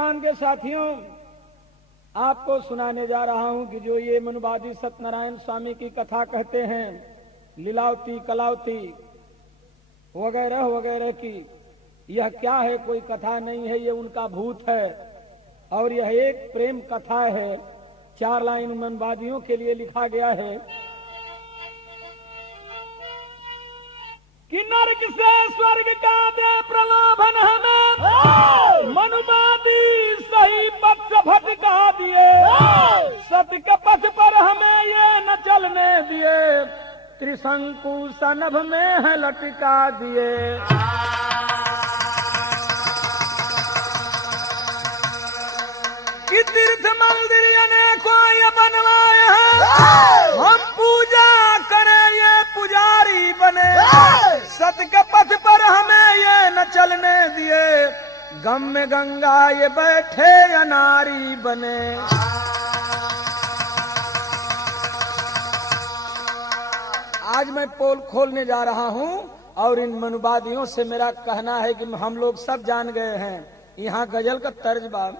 तान के साथियों, आपको सुनाने जा रहा हूं कि जो ये मनुवादी सत्यनारायण स्वामी की कथा कहते हैं, लीलावती कलावती वगैरह वगैरह की, यह क्या है? कोई कथा नहीं है, ये उनका भूत है। और यह एक प्रेम कथा है। 4 लाइन मनुवादियों के लिए लिखा गया है कि नरक से स्वर्ग का दे प्रलोभन हमें, मनुवादी सही पथ से भटका दिए, सत्य के पथ पर हमें ये न चलने दिए, त्रिशंकु सनभ में है लटका दिए। कि तीर्थ मंदिर अनेकों ये बनवाए हैं, हम पूजा करें ये पुजारी बने, सत्य के पथ पर हमें ये न चलने दिए, गम में गंगा ये बैठे अनारी बने। आज मैं पोल खोलने जा रहा हूं और इन मनुवादियों से मेरा कहना है कि हम लोग सब जान गए हैं, यहाँ गजल का तर्ज बा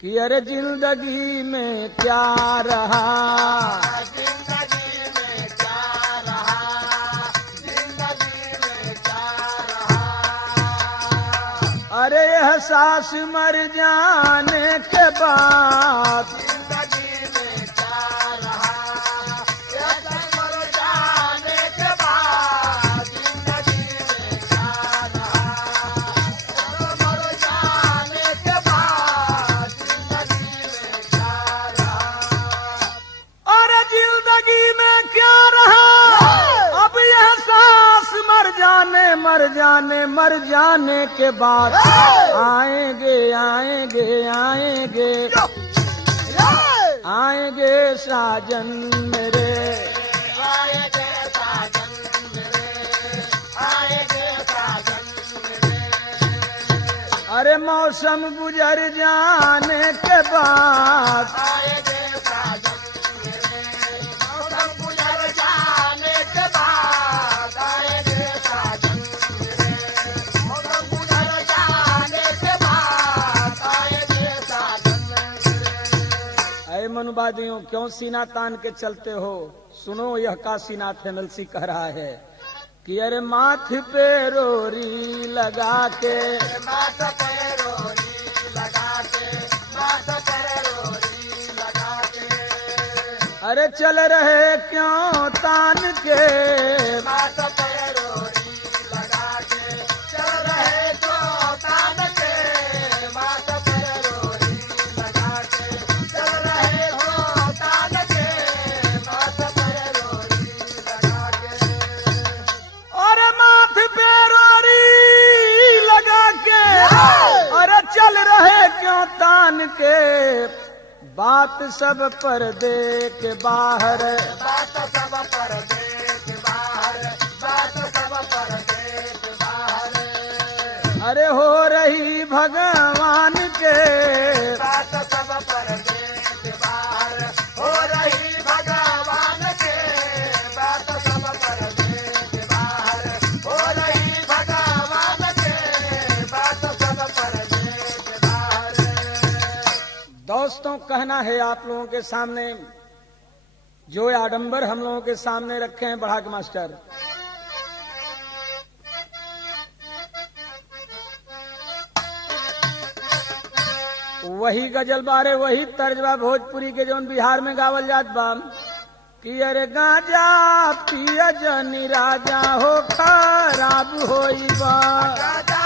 कि अरे जिंदगी में क्या रहा, जिंदगी में क्या रहा, जिंदगी में क्या रहा, अरे एहसास मर जाने के बाद, मर जाने के बाद आएंगे आएंगे आएंगे आएंगे साजन मेरे, आएंगे साजन मेरे, आएंगे साजन मेरे, अरे मौसम गुजर जाने के बाद आएंगे साजन मेरे, मौसम गुजर जाने के बाद आएंगे साजन। मनुवादियों, क्यों सीना तान के चलते हो? सुनो यह काशीनाथ एमएलसी कह रहा है कि अरे माथे पे रोरी लगा के, माथे पे रोरी लगा के, माथे पे रोरी लगा के, अरे चल रहे क्यों तान के, माथे पे रोरी लगा के, चल रहे क्यों तान के, माथे पे रोरी लगा के, चल रहे चल रहे क्यों तान के, बात सब पर्दे के बाहर, बात सब पर्दे के बाहर, बात सब पर्दे के बाहर, अरे हो रही भगवान के, बात सब पर्दे के बाहर, हो रही भगवान के, बात सब पर्दे के बाहर, हो रही भगवान के, बात सब पर्दे। दोस्तों, कहना है आप लोगों के सामने, जो आडंबर हम लोगों के सामने रखे हैं बढ़ा के मास्टर, वही गजल बारे, वही तर्जबा भोजपुरी के जौन बिहार में गावल जात बा कि अरे गांजा पिया जनी राजा हो खराब होई बा, गांजा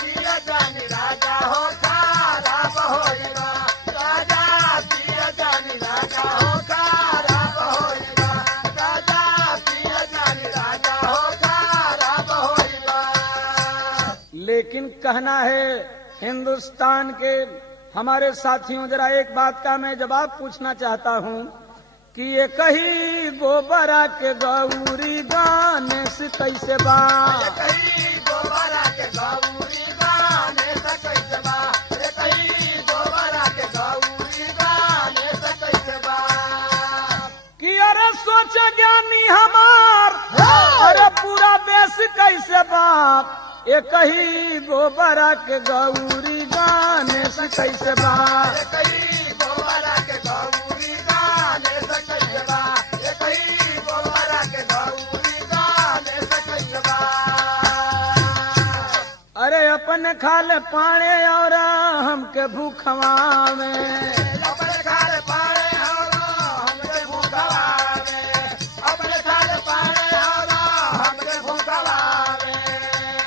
पिया जनी राजा हो खराब होई बा, लेकिन कहना है हिंदुस्तान के हमारे साथियों, जरा एक बात का मैं जवाब पूछना चाहता हूं कि ये कहीं गोबरा के गौरी गाने से कैसे बा, कहीं गोबरा के गौरी गाने से कैसे बा, कहीं गोबरा के गौरी गाने से कैसे बा, कि अरे सोच ज्ञानी हमार, अरे पूरा देश कैसे बाप एक ही गोबरा के गौरी गणेश कैसे बाप अरे अपन खाले पाने और हमके भूखवा में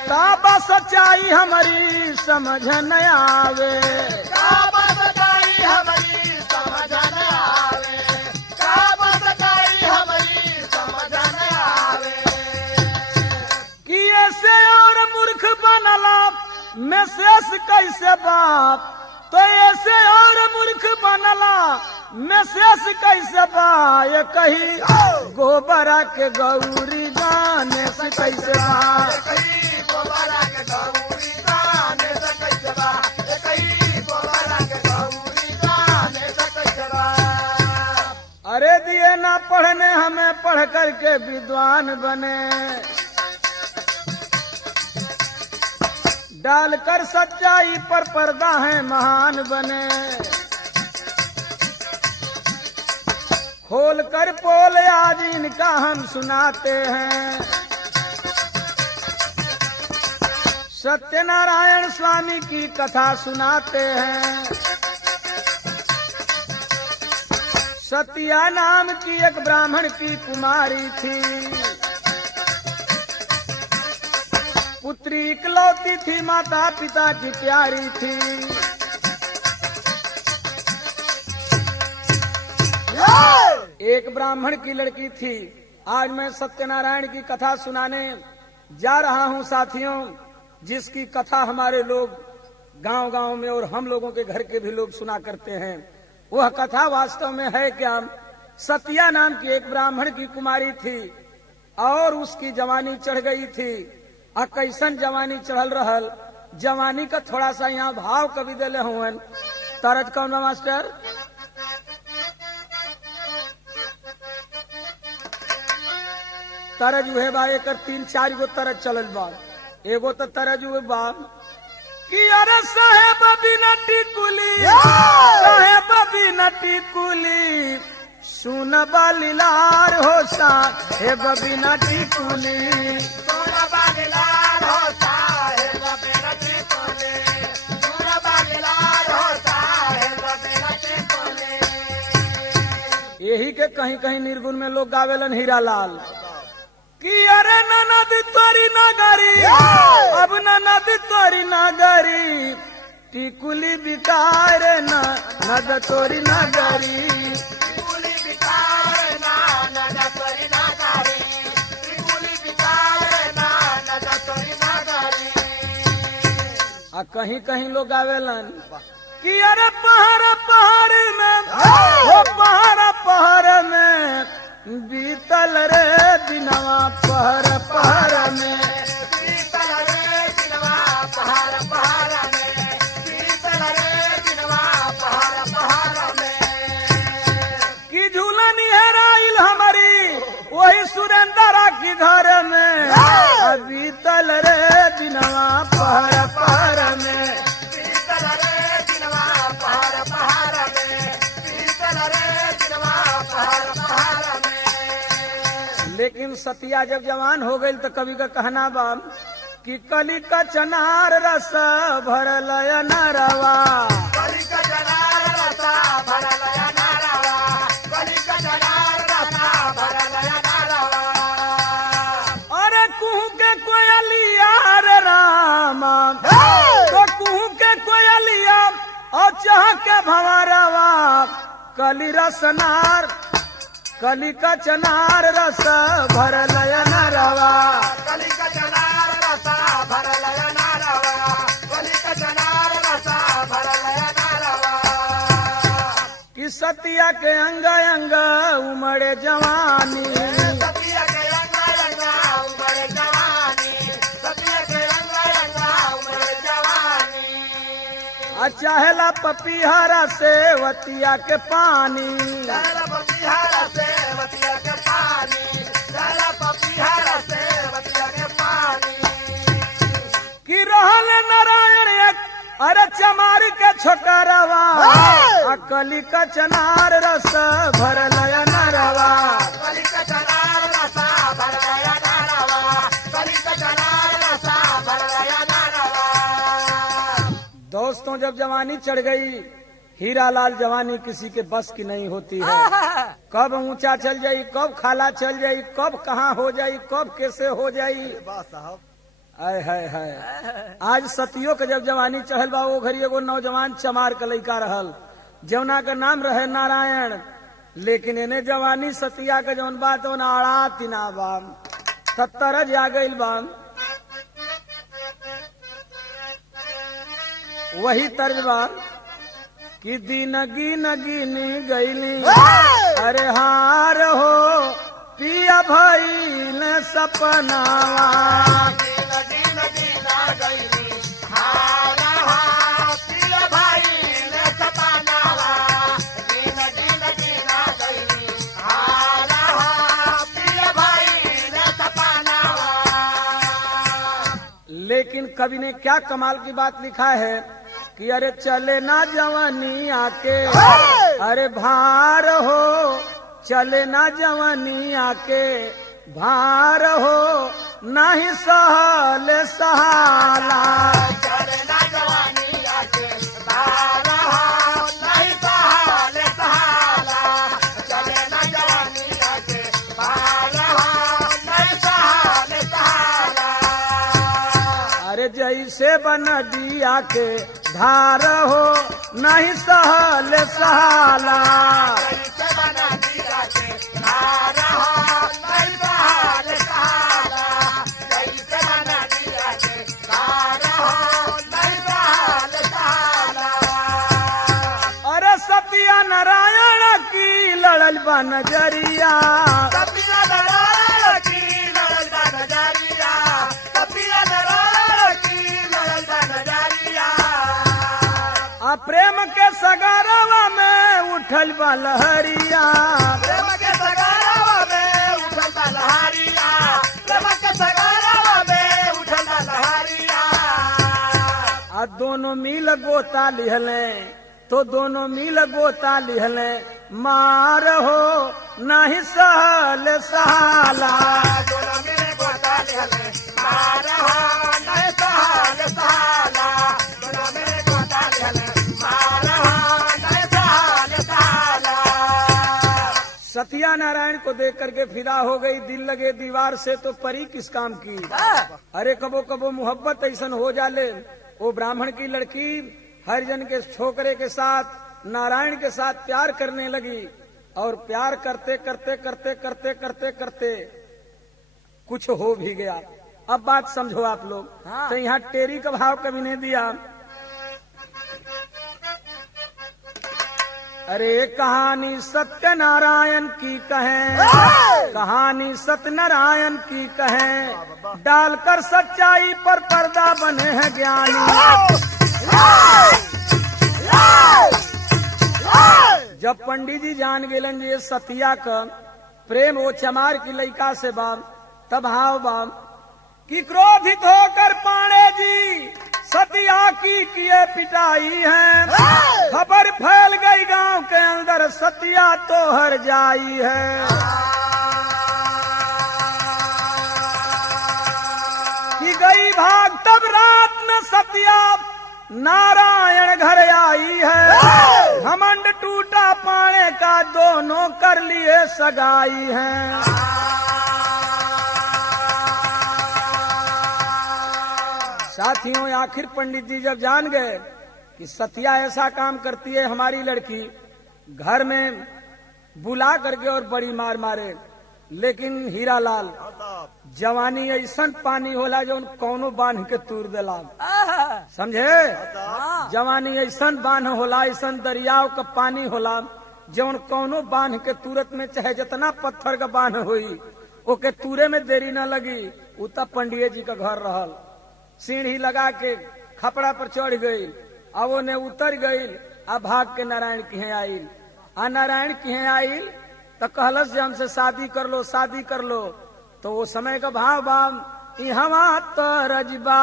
काबा सच्चाई हमारी समझ न आवे काबा सच्चाई हमारी समझ न आवे काबा सच्चाई हमारी समझ न आवे कि ऐसे और मूर्ख बनला में शेष कैसे बाप तो ऐसे और मूर्ख बनला में शेष कैसे बा ये कही गोबरा के गौरी गणेश कैसे बा अरे दिए ना पढ़ने हमें पढ़ करके विद्वान बने डालकर सच्चाई पर पर्दा है महान बने खोल कर पोल आज इनका हम सुनाते हैं सत्यनारायण स्वामी की कथा सुनाते हैं सतिया नाम की एक ब्राह्मण की कुमारी थी पुत्री इकलौती थी माता पिता की प्यारी थी एक ब्राह्मण की लड़की थी। आज मैं सत्यनारायण की कथा सुनाने जा रहा हूं साथियों, जिसकी कथा हमारे लोग गांव-गांव में और हम लोगों के घर के भी लोग सुना करते हैं। वह कथा वास्तव में है क्या? सतिया नाम की एक ब्राह्मण की कुमारी थी और उसकी जवानी चढ़ गई थी। कैसन जवानी चढ़ल रहल, जवानी का थोड़ा सा यहाँ भाव कवि दिले हुए। तरज कौन बा मास्टर? तरज उहे बा, एक 3-4 गो तरज चलल बा। एगो तो तरज उहे बा कि अरे साहेब बिना टिकुली, साहेब बिना टिकुली, सुन बालीलार हो साहेब बिना टिकुली, सुन बालीलार हो साहेब बिना टिकुली, सुन बालीलार हो साहेब बिना टिकुली। यही के कहीं कहीं निर्गुण में लोग गावेलन हीरालाल कि अरे ननद तोरी नगरी, अब ननद तोरी नगरी, टिकुली बिकार ननद तोरी नगरी, टिकुली बिकार ननद तोरी नगरी, टिकुली बिकार ननद तोरी नगरी। कहीं कहीं लोग गावेलन कि अरे पहाड़ पहाड़ में, हो पहाड़ पहाड़ में, बीतल रे दिनवा पहर पहर में, बीतल रे दिनवा पहर पहर में, बीतल रे दिनवा पहर पहर में। कि झूलन हेराइल हमारी वही सुरेंद्रा की घर में, बीतल रे दिनवा पहर पहर में, बीतल रे दिनवा पहर पहर में, बीतल रे दिनवा पहर पहर में। लेकिन सतिया जब जवान हो गई तो कवि का कहना बा कि कली का चनार रस भरल नरवा, कली का चनार रसा भरल नरवा, कली का चनार रसा भरल नरवा। अरे कुहू के कोयलिया रे रामा, तो कुहू के कोयलिया और चाह के भंवरवा, कली रसनार, कली का चनार रस भरल नरवा, कली का चनार रसा भरल नरवा, कली का चनार रसा भरल नरवा। कि सतिया के अंग अंग उमड़े जवानी, सतिया के अंग अंग उमड़े जवानी, सतिया के अंग अंग उमड़े जवानी। चाहेला पपीहरा से वतिया के पानी, चाहेला पपीहरा से वतिया के पानी, चाहेला पपीहरा से वतिया के रहल नारायण एक अरे चमार के छोकरवा अकली का चनार रस भरल नरवा। दोस्तों जब जवानी चढ़ गई, हीरा लाल जवानी किसी के बस की नहीं होती है। कब ऊंचा चल जाई, कब खाला चल जाई, कब कहाँ हो जाई, कब कैसे हो जाई। आय हाय हाय। आज सतियों के जब जवानी चढ़ल बा, वो घड़ी एगो नौजवान चमार के लइका रहल, जौना का नाम रहे नारायण। लेकिन इन्हें जवानी सतिया के जौन बात तो आड़ा तिना बा, तत्तरज आ गईल बा। वही तर्ज बा कि दिन गिन गिनी गईली अरे हार हो पिया भाई न सपनावा। लेकिन कवि ने क्या कमाल की बात लिखा है कि अरे चले ना जवानी आके अरे भार हो, चले ना जवानी आके भार हो, नहीं सहल सहाला। चले ना जवानी आके भार हो, नहीं सहल सहाला। चले ना जवानी आके भार हो, नहीं सहल सहाला। अरे जैसे बन दिया के धार हो, नहीं सहल सहाला। जैसे बना दिया के धार हो, नहीं सहल सहाला। जैसे बना दिया के धार हो, नहीं सहल सहाला। अरे सतिया नारायण की लड़ल बा नजरिया, कपिला दरार की लड़ल बा नजरिया। कपिला दरार की लड़ल बा नजरिया। आ प्रेम के सगारवा में उठल बा लहरिया। प्रेम के सगारावा में उठल बा लहरिया। प्रेम के सगारावा में उठल बा लहरिया। आ दोनों मिल गोता लिहले तो दोनों मिल गोता लिहले, मार हो नहीं सहल सहाला। दोनों मिल गोता लिहले, मार हो नहीं सहल सहाला। दोनों मिल गोता लिहले, मार हो नहीं सहल सहाला। सतिया नारायण को देख करके फिदा हो गई, दिल लगे दीवार से तो परी किस काम की। अरे कबो कबो मोहब्बत ऐसन हो जाले, वो ब्राह्मण की लड़की हरिजन के छोकरे के साथ नारायण के साथ प्यार करने लगी। और प्यार करते करते करते करते करते करते कुछ हो भी गया। अब बात समझो आप लोग। तो यहाँ टेरी का भाव कभी नहीं दिया। अरे कहानी सत्यनारायण की कहें, कहानी सत्यनारायण की कहें, डालकर सच्चाई पर पर्दा बने हैं ज्ञानी। जब पंडित जी जान गेलन ये सतिया का प्रेम वो चमार की लइका से बाम, तब हाव बाम कि क्रोधित होकर पाणे जी सतिया की किए पिटाई है। खबर फैल गई गांव के अंदर सतिया तो हर जाई है। कि गई भाग तब रात में सतिया नारायण घर आई है। घमंड टूटा पाने का दोनों कर लिए सगाई है। साथियों आखिर पंडित जी जब जान गए कि सतिया ऐसा काम करती है, हमारी लड़की घर में बुला करके और बड़ी मार मारे। लेकिन हीरा लाल जवानी ऐसन पानी होला जो कौनो बांध के तूर देला, समझे। जवानी ऐसन बांध होला, ऐसन दरियाव का पानी होला जौन कौनो बांध के तुरत में चाहे जितना पत्थर का बांध हुई ओके तूरे में देरी न लगी। उतना पंडिये जी का घर रहल, सीढ़ी लगा के खपड़ा पर चढ़ गई, अब वो ने उतर गई, अब भाग के नारायण की आई। आ नारायण की आई तो कहलस जे हमसे शादी कर लो, शादी कर लो। तो वो समय का भाव बाम हवा तो रजबा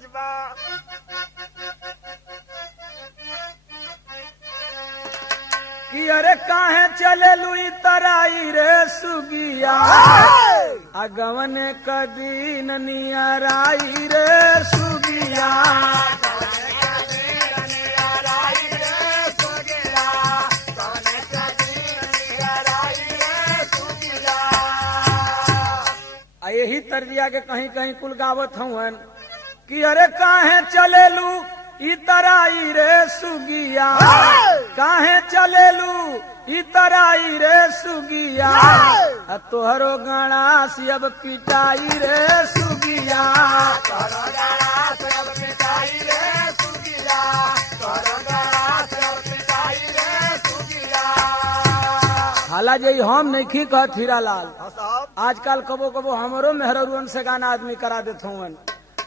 बजबा कि अरे काहे चले लुई तराई रे सुगिया अगवन कदीन नियराई रे सुगिया यही तर्जिया के कहीं कहीं कुल गावत हवन कि अरे काहे चलेलू ई तराई रे सुगिया काहे चलेलू ई तराई रे सुगिया तोहरो गणास अब पिटाई रे सुगिया हाला जी हम नहीं कहत हीरालाल आजकल कबो कबो हमरो मेहरुअन से गाना आदमी करा देत हवन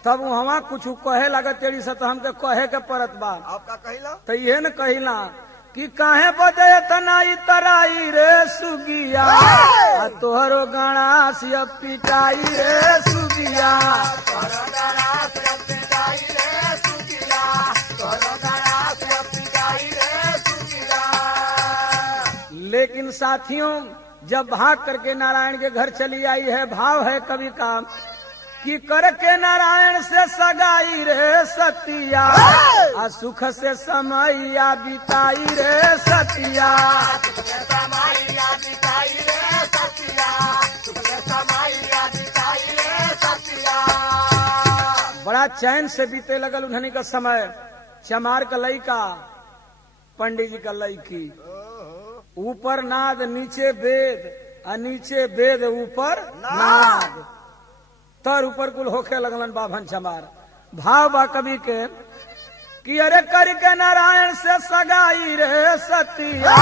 तब वहाँ कुछ कहे लगत तेरी से तो हमके कहे के परत बा आपका कहिला तो ये न कहिला कि काहे बदे तनाई तराई रे सुगिया तोहरो गणास अब पिटाई रे सुगिया लेकिन साथियों जब भाग करके नारायण के घर चली आई है भाव है कवि का कि करके नारायण से सगाई रे सतिया आ सुख से समैया बिताई रे सतिया बड़ा चैन से बीते लगल उन्हनी का समय चमार का लइका पंडित जी का लइकी ऊपर नाद नीचे वेद और नीचे वेद ऊपर नाद तर ऊपर कुल होखे लगलन बाभन चमार भाव बा कवि के कि अरे करके नारायण से सगाई रे सतिया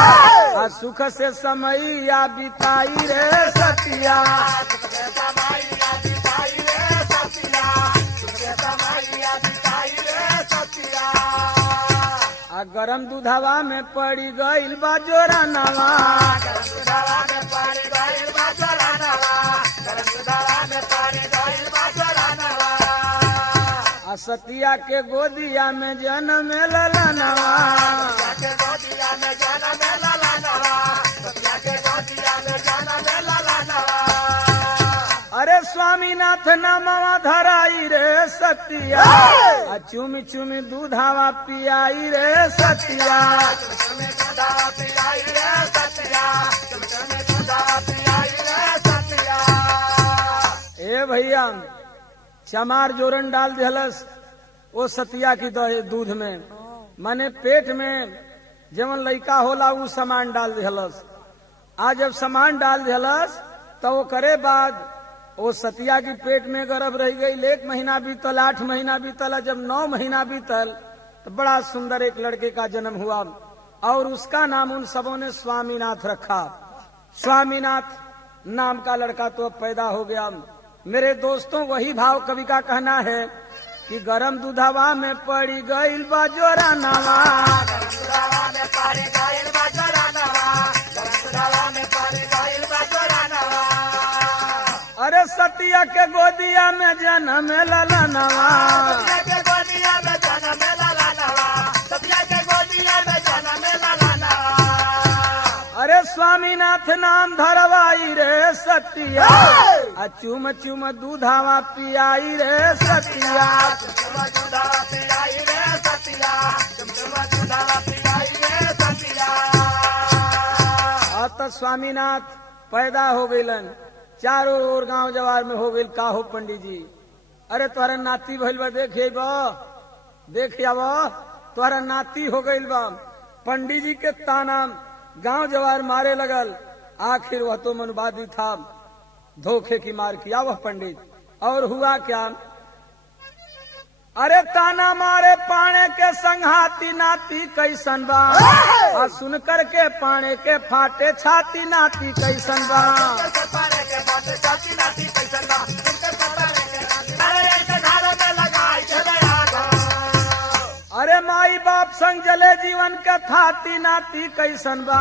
आ सुख से समैया बिताई रे सतिया आ गरम दूधवा में पड़ी गईल बा जोरा नवा आ सतिया के गोदिया में जन्म ललनवा अरे स्वामीनाथ नामवा धराई रे सतिया आ चुमी चुमी दूधावा पियाई रे सतिया ए भैया चमार जोरन डाल दिहलस वो सतिया की दूध में माने पेट में जवन लइका होला वो सामान डाल दिहलस आज जब सामान डाल दिहलस तो वो करे बाद वो सतिया की पेट में गर्भ रह गई 1 महीना बीतल 8 महीना बीतल जब 9 महीना बीतल तो बड़ा सुंदर एक लड़के का जन्म हुआ और उसका नाम उन सबों ने स्वामीनाथ रखा। स्वामीनाथ नाम का लड़का तो अब पैदा हो गया। मेरे दोस्तों वही भाव कवि का कहना है कि गरम दूधवा में पड़ी गईल बा जोरा नवा अरे सतिया के गोदिया में जन्म ललनवा अरे स्वामीनाथ नाम धरवाई रे सतिया आ चुम चुम दूधावा पियाई रे सतिया तो स्वामीनाथ पैदा हो गईलन चारों ओर गांव जवार में हो गई का हो पंडित जी अरे तोहरा नाती भइल बा देखिए तोहरा नाती हो गई बा। पंडित जी के ताना गांव जवार मारे लगल आखिर वह तो मनवादी था धोखे की मार किया वह पंडित और हुआ क्या अरे ताना मारे पाने के संघाती नाती कैसन बा आ सुन करके पाने के फाटे छाती नाती कैसन बा अरे माई बाप संग जले जीवन का थाती नाती कैसन बा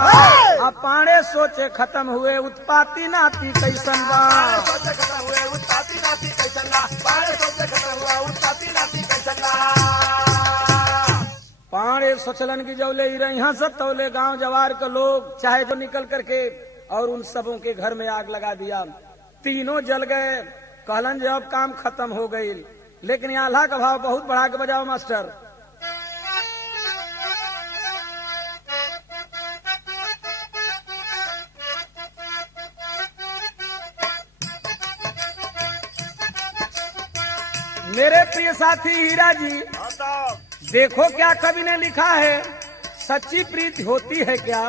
आ पाने सोचे खत्म हुए उत्पाती नाती कैसन बा पाड़े सोचलन की जौले यहाँ से तौले गांव जवार के लोग चाहे जो निकल करके और उन सबों के घर में आग लगा दिया। तीनों जल गए। कहलन जो अब काम खत्म हो गई, लेकिन आल्हा का भाव बहुत बढ़ा के बजाओ मास्टर। मेरे प्रिय साथी हीरा जी, देखो क्या कवि ने लिखा है। सच्ची प्रीति होती है क्या?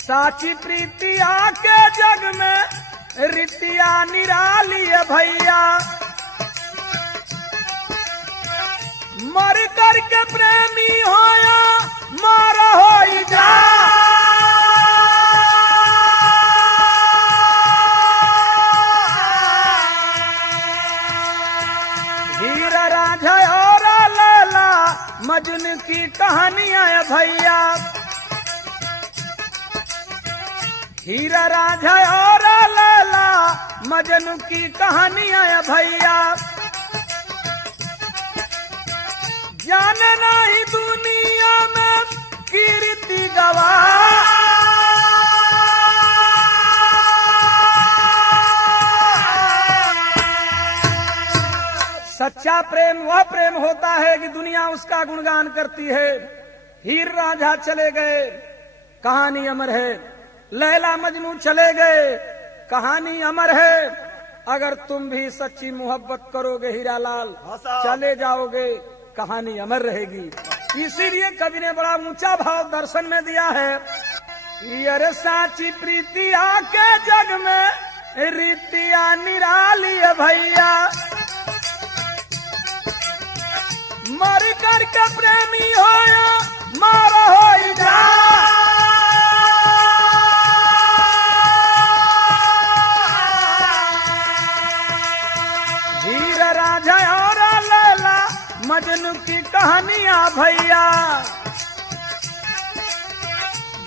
साची प्रीति आके जग में रितिया निराली है भैया। मर करके प्रेमी होया मारा हो जा। हीरा राझा और लैला मजनू की कहानियां है भैया। हीरा राझा और लैला मजनू की कहानियां है भैया। जाने नहीं दुनिया में कीर्ति गवाह। सच्चा प्रेम वह प्रेम होता है कि दुनिया उसका गुणगान करती है। हीर राझा चले गए, कहानी अमर है। लैला मजनू चले गए, कहानी अमर है। अगर तुम भी सच्ची मोहब्बत करोगे हीरालाल, चले जाओगे, कहानी अमर रहेगी। इसीलिए कवि ने बड़ा ऊंचा भाव दर्शन में दिया है। ये साची प्रीति आके जग में रीतिया निराली है भैया। मर करके प्रेमी होया मारा हो जा। हीर राझा और लैला मजनू की कहानियां भैया।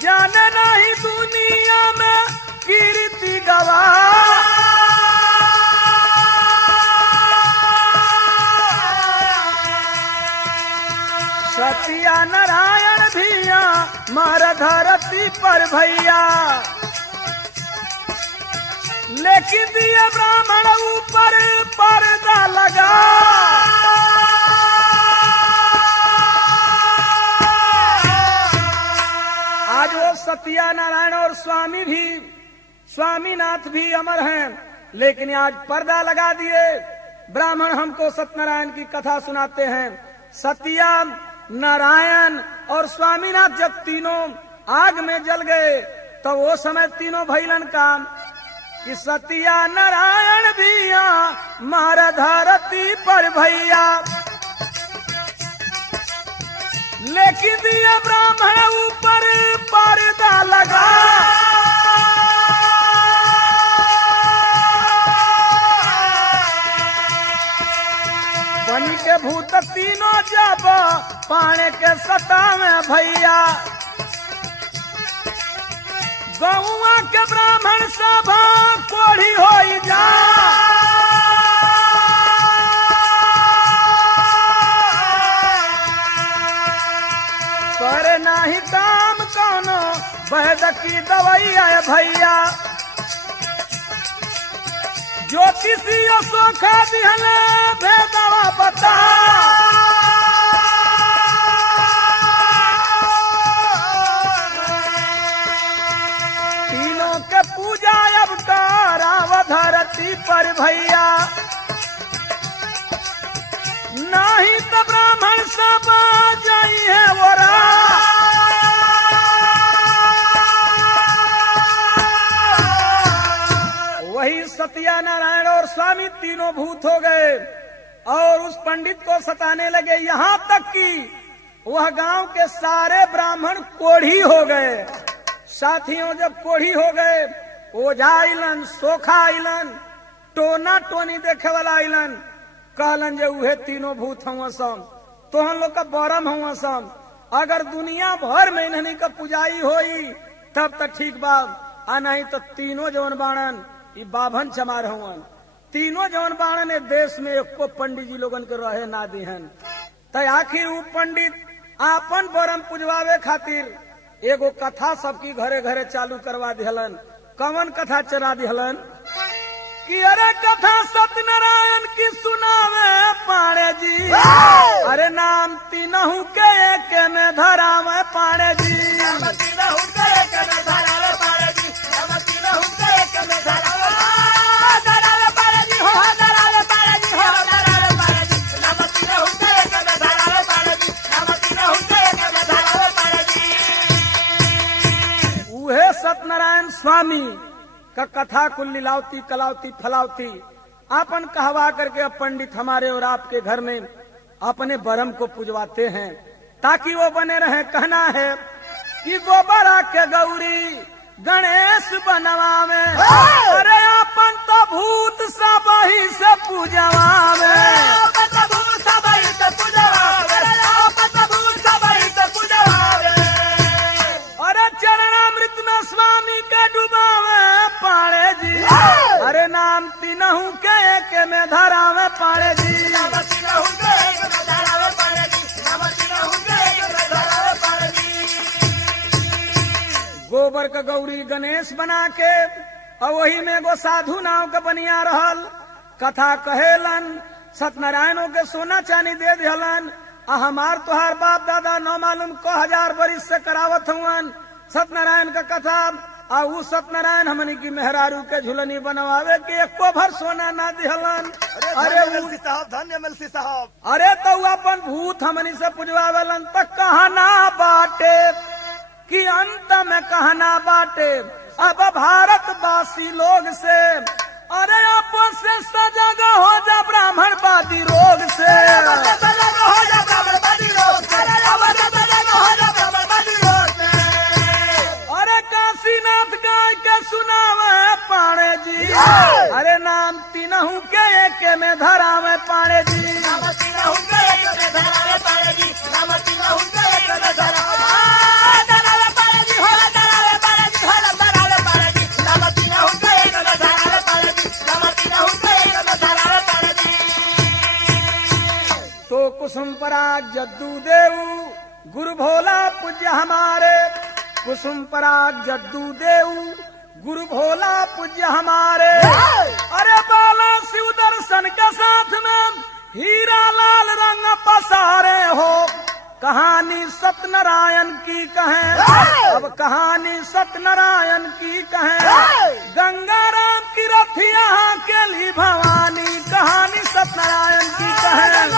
जाने नहीं दुनिया में कीर्ति गवाह। सतिया नारायण भिया मार धरती पर भैया। लेकिन दिए ब्राह्मण ऊपर पर्दा लगा। आज वो सत्या नारायण और स्वामीनाथ भी अमर हैं, लेकिन आज पर्दा लगा दिए। ब्राह्मण हमको सत्यनारायण की कथा सुनाते हैं। सत्या नारायण और स्वामीनाथ जब तीनों आग में जल गए तो वो समय तीनों भैलन काम कि सत्या नारायण भैया मारा धरती पर भैया। लेकिन दिया ब्राह्मण ऊपर पर्दा लगा। बनी के भूत तीनों जब पाने के सतावे भैया। गौआ के ब्राह्मण सभा कोढ़ी हो जा। करे नाही काम कौनो वैद्य की दवाइया भैया। ज्योतिषियों सोखा दिहले भेदवा बता। तीनों के पूजा अब कराव धरती पर भैया। नहीं तो ब्राह्मण सब जाई है वरा। वही सत्या नारायण और स्वामी तीनों भूत हो गए और उस पंडित को सताने लगे। यहाँ तक कि वह गांव के सारे ब्राह्मण कोढ़ी हो गए। साथियों, जब कोढ़ी हो गए, ओझा आइलन, सोखा आइलन, टोना टोनी देखे वाला आइलन। कहलन जे उहे तीनों भूत हुआ सम, तो हम लोग का बरम हुआ सम। अगर दुनिया भर में इन्हनी का पुजाई होई तब तक ठीक बा, आ नहीं तो तीनों जवन बाणन ई बाभन चमार हुवन। तीनों जवन बाणन देश में एको पंडित जी लोगन के रहे ना दिहन। तो आखिर वो पंडित आपन बरम पुजवावे खातिर एगो कथा सबकी घरे घरे चालू करवा दिहलन। कवन कथा चला दिहलन कि अरे कथा सत्यनारायण की सुनावे पाड़े जी, अरे नाम तीनहु के एक में धरावे पाड़े जी। उहे सत्यनारायण स्वामी का कथा कुल लीलावती कलावती फलावती आपन कहवा करके अब पंडित हमारे और आपके घर में अपने बरम को पुजवाते हैं ताकि वो बने रहे। कहना है कि गोबरा के गौरी गणेश बनवावे, अरे अपन तो भूत सब ही से पूजवावे। अरे चरणामृत में स्वामी के डुबावे पाड़े जी, अरे नाम तीनहु के एक में धरावे पाड़े जी। गोबर का गौरी गणेश बना के और वही में एगो साधु नाव का बनिया रहल। कथा कहेलन सत्यनारायणों के सोना चांदी दे दिहलन। हमार तोहार बाप दादा नौ मालूम को 1000 बरिस से करावत हुवन सत्यनारायण का कथा। और उ सत्यनारायण हमनी की मेहरारू के झुलनी बनवावे के एको भर सोना ना दिहलन। अरे साहब धन्य मलसी साहब, अरे तो अपन भूत हमनी से पुजवावेलन तक कहना बाटे कि अंत में कहना बाटे अब भारतवासी लोग से, अरे आपस से सजग हो जा ब्राह्मणवादी रोग से। अरे काशीनाथ गाय के सुनावे पाड़े जी, अरे नाम तीनहु के एक में धरावे पाड़े जी। तो कुसुम पराग जद्दू देऊ गुरु भोला पूज्य हमारे, कुसुम पराग जद्दू देऊ गुरु भोला पूज्य हमारे। अरे बाला शिव दर्शन के साथ में हीरा लाल रंग पसारे हो, कहानी सत्यनारायण की कहें, अब कहानी सत्यनारायण की कहें। गंगाराम की रथिया के लिए भवानी, कहानी सत्यनारायण की कहें।